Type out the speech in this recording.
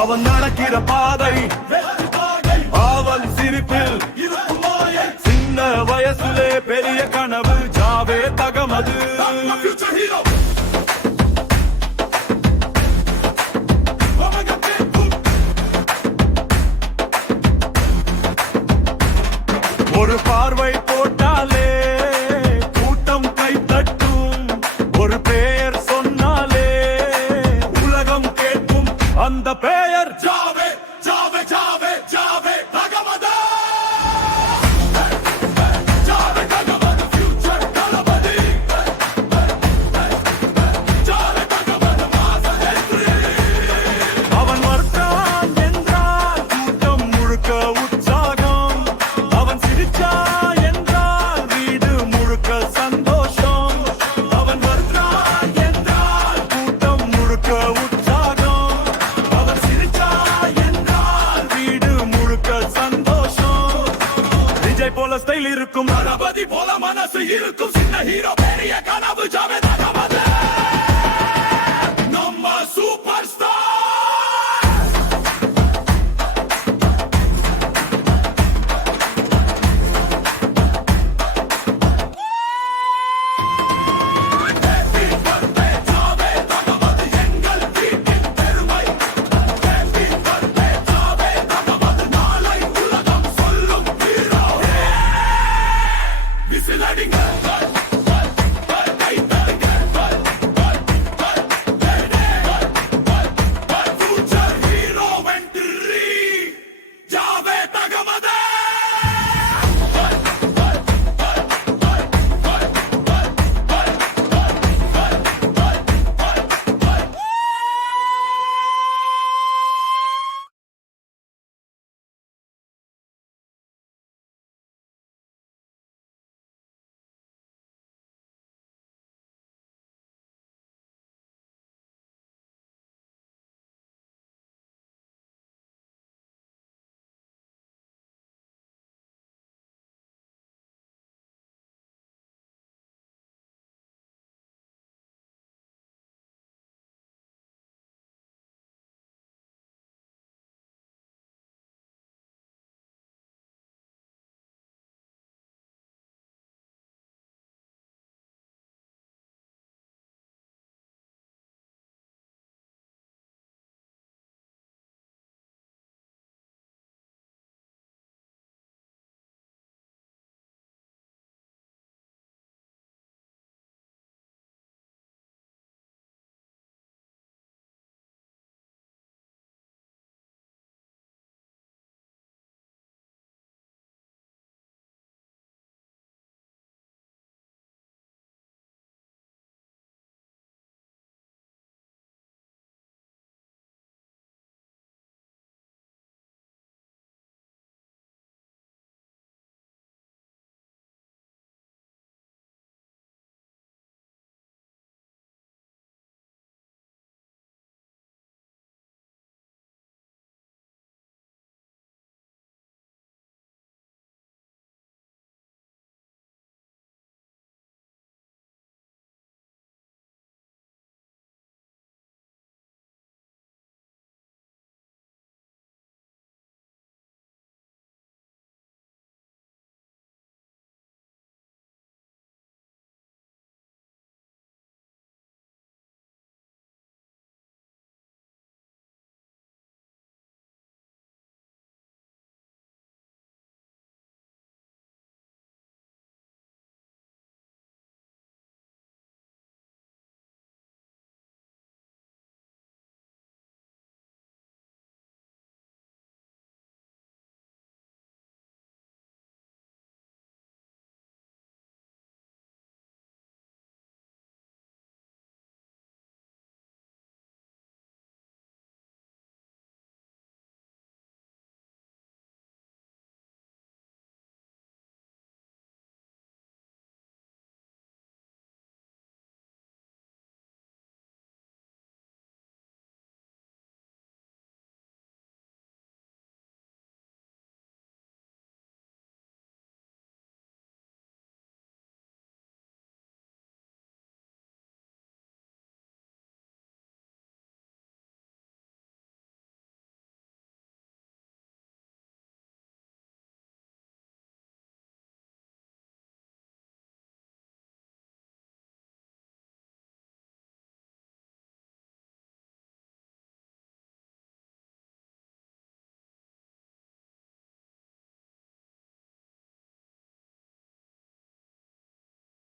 அவன் நடக்கிற பாதை அவன் சிரிப்பில் சின்ன வயசுலே பெரிய கனவு ஜாவேத் அகமது. ஒரு பார்வை போட்டாலே கூட்டம் கை தட்டும், ஒரு பெயர் சொன்னாலே உலகம் கேட்கும். அந்த பெயர் ஜாவேத் ஜாவேத் ஜாவேத் ஜாவேத் அகமது. ஜாவேத் அகமது ஃபியூச்சர் தளபதி. ஜாவேத் அகமது மாச வெற்றி. அவன் வர்றான் என்றால் கூட்டம் முழுக்க உற்சாகம். அவன் சிரிச்சா என்றால் வீடு முழுக்க சந்தோஷம். அவன் வர்றான் என்றால் கூட்டம் முழுக்க உற்சாகம். அவன் சிரிச்சா என்றால் வீடு முழுக்க சந்தோஷம். விஜய் போல ஸ்டைல் இருக்கும், தளபதி போல மனசு இருக்கும். சின்ன ஹீரோ பெரிய கனவு ஜாவேத்